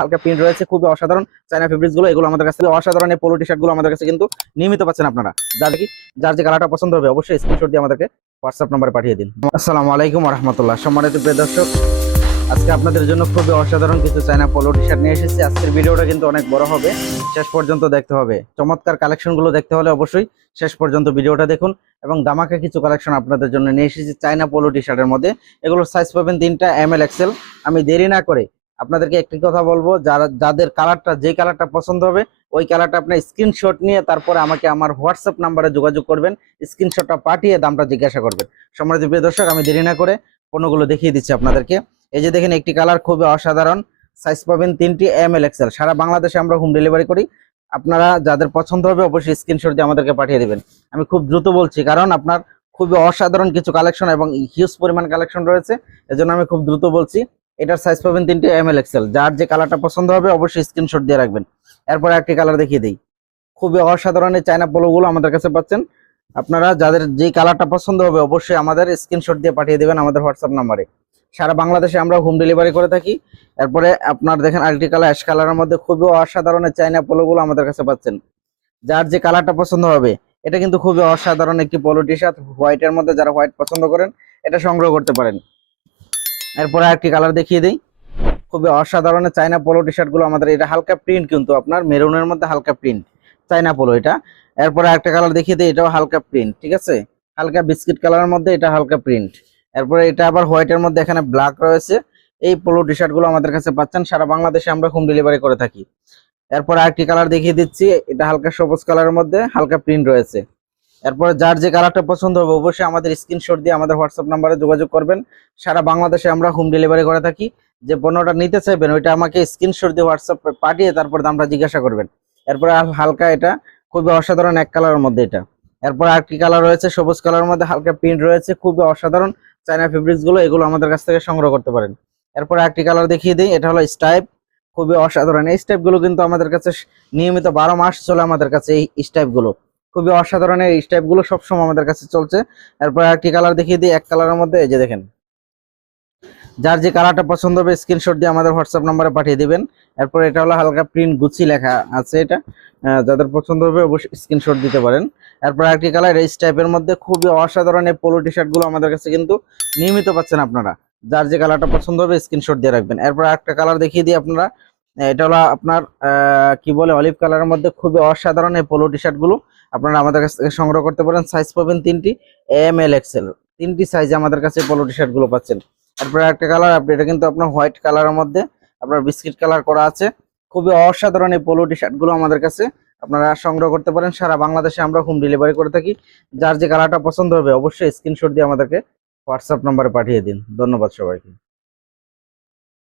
হালকা প্রিন্ট রয়েছে, খুবই অসাধারণ চাইনা ফেব্রিক্সগুলো, এগুলো আমাদের কাছে অসাধারণ এই পোলো টি শার্টগুলো আমাদের কাছে কিন্তু নিয়মিত পাচ্ছেন আপনারা। যার কি যার যে কালারটা পছন্দ হবে, অবশ্যই স্ক্রিনশট দিয়ে আমাদেরকে হোয়াটসঅ্যাপ নাম্বারে পাঠিয়ে দিন। আসসালামু আলাইকুম রহমতুল্লাহ সম্মানিত প্রিয় দর্শক, আজকে আপনাদের জন্য খুবই অসাধারণ কিছু চাইনা পোলো টি শার্ট নিয়ে এসেছি। আজকের ভিডিওটা কিন্তু অনেক বড় হবে, শেষ পর্যন্ত দেখতে হবে। চমৎকার কালেকশনগুলো দেখতে হলে অবশ্যই শেষ পর্যন্ত ভিডিওটা দেখুন এবং দামাকে কিছু কালেকশন আপনাদের জন্য নিয়ে এসেছি চাইনা পোলো টি শার্টের মধ্যে। এগুলোর সাইজ পাবেন তিনটা এম এল এক্সেল আমি দেরি না করে আপনাদেরকে একটি কথা বলব, যারা, যাদের কালারটা যে কালারটা পছন্দ হবে, ওই কালারটা আপনি স্ক্রিনশট নিয়ে তারপরে আমাকে আমার হোয়াটসঅ্যাপ নাম্বারে যোগাযোগ করবেন স্ক্রিনশটটা পাঠিয়ে দামটা জিজ্ঞাসা করবেন। সম্মানিত প্রিয় দর্শক, আমি দেরি না করে পণ্যগুলো দেখিয়ে দিচ্ছি আপনাদেরকে। এই যে দেখেন, একটি কালার খুবই অসাধারণ সাইজ পাবেন তিনটি এম এল এক্সেল সারা বাংলাদেশে আমরা হোম ডেলিভারি করি। আপনারা যাদের পছন্দ হবে, অবশ্যই স্ক্রিনশট দিয়ে আমাদেরকে পাঠিয়ে দেবেন। আমি খুব দ্রুত বলছি, কারণ আপনার খুবই অসাধারণ কিছু কালেকশন এবং হিউজ পরিমাণ কালেকশন রয়েছে। এজন্য আমি খুব দ্রুত বলছি এটার সাইজ পাবেন তিনটে এম এল এক্সেল যার যে কালারটা পছন্দ হবে, অবশ্যই স্ক্রিনশট দিয়ে রাখবেন। এরপরে একটি কালার দেখিয়ে দিই। খুবই অসাধারণ এই চায়না পোলোগুলো আমাদের কাছে পাচ্ছেন। আপনারা যাদের যে কালারটা পছন্দ হবে, অবশ্যই আমাদের স্ক্রিনশট দিয়ে পাঠিয়ে দেবেন আমাদের হোয়াটসঅ্যাপ নাম্বারে সারা বাংলাদেশে আমরা হোম ডেলিভারি করে থাকি। এরপরে আপনার দেখেন আরেকটি কালার অ্যাশ কালারের মধ্যে খুবই অসাধারণ চায়না পোলোগুলো আমাদের কাছে পাচ্ছেন। যার যে কালারটা পছন্দ হবে, এটা কিন্তু খুবই অসাধারণ একটি পোলো টি শার্ট হোয়াইটের মধ্যে যারা হোয়াইট পছন্দ করেন, এটা সংগ্রহ করতে পারেন। এরপরে আরেকটি কালার দেখিয়ে দিই। খুবই অসাধারণ চাইনা পোলো টি শার্টগুলো আমাদের এটা হালকা প্রিন্ট কিন্তু আপনার মেরুনের মধ্যে হালকা প্রিন্ট চাইনা পোলো এটা। এরপরে একটা কালার দেখিয়ে দিই, এটাও হালকা প্রিন্ট ঠিক আছে? হালকা বিস্কিট কালারের মধ্যে এটা হালকা প্রিন্ট এরপরে এটা আবার হোয়াইটের মধ্যে এখানে ব্ল্যাক রয়েছে। এই পোলো টি শার্টগুলো আমাদের কাছে পাচ্ছেন, সারা বাংলাদেশে আমরা হোম ডেলিভারি করে থাকি। এরপর আরেকটি কালার দেখিয়ে দিচ্ছি, এটা হালকা সবুজ কালারের মধ্যে, হালকা প্রিন্ট রয়েছে। এরপরে যার যে কালারটা পছন্দ হবে, অবশ্যই আমাদের স্ক্রিনশট দিয়ে আমাদের হোয়াটসঅ্যাপ নাম্বারে যোগাযোগ করবেন। সারা বাংলাদেশে আমরা হোম ডেলিভারি করে থাকি। যে পণ্যটা নিতে চাইবেন, ওইটা আমাকে স্ক্রিনশট দিয়ে হোয়াটসঅ্যাপে পাঠিয়ে তারপর দামটা জিজ্ঞাসা করবেন। এরপরে হালকা এটা, খুবই অসাধারণ এক কালারের মধ্যে এটা। এরপর আর আরেকটি কালার রয়েছে? সবুজ কালারের মধ্যে হালকা প্রিন্ট রয়েছে, খুবই অসাধারণ। চায়না ফেব্রিক্সগুলো, এগুলো আমাদের কাছ থেকে সংগ্রহ করতে পারেন। এরপর আরেকটি কালার দেখিয়ে দিই, এটা হলো স্টাইপ খুবই অসাধারণ। এই স্টাইপগুলো কিন্তু আমাদের কাছে নিয়মিত বারো মাস চলে আমাদের কাছে এই স্টাইপগুলো। খুবই অসাধারণ এই স্টাইপগুলো সবসময় আমাদের কাছে চলছে। এরপর একটি কালার দেখিয়ে দিই? এক কালারের মধ্যে এই যে দেখেন। যার যে কালারটা পছন্দ হবে স্ক্রিনশট দিয়ে আমাদের হোয়াটসঅ্যাপ নাম্বারে পাঠিয়ে দিবেন। এরপর এটা হলো হালকা প্রিন্ট গুচি লেখা আছে এটা। যাদের পছন্দ হবে অবশ্যই স্ক্রিনশট দিতে পারেন। এরপর একটি কালার এই টাইপের মধ্যে খুবই অসাধারণ এই পোলো টি শার্টগুলো আমাদের কাছে কিন্তু নিয়মিত পাচ্ছেন আপনারা। যার যে কালারটা পছন্দ হবে স্ক্রিনশট দিয়ে রাখবেন। এরপর একটা কালার দেখিয়ে দিই আপনারা। এটা হলো আপনার কি বলে অলিভ কালারের মধ্যে খুবই অসাধারণ এই পোলো টি শার্টগুলো। আপনারা আমাদের কাছ থেকে সংগ্রহ করতে পারেন। সাইজ পাবেন তিনটি এম এল এক্সেল তিনটি সাইজে আমাদের কাছে পোলো টি শার্টগুলো পাচ্ছেন। তারপরে একটা কালার আপনি এটা কিন্তু আপনার হোয়াইট কালারের মধ্যে আপনার বিস্কিট কালার করা আছে। খুবই অসাধারণ এই পোলো টি শার্টগুলো আমাদের কাছে। আপনারা সংগ্রহ করতে পারেন। সারা বাংলাদেশে আমরা হোম ডেলিভারি করে থাকি। যার যে কালারটা পছন্দ হবে, অবশ্যই স্ক্রিনশট দিয়ে আমাদেরকে হোয়াটসঅ্যাপ নম্বরে পাঠিয়ে দিন। ধন্যবাদ সবাইকে।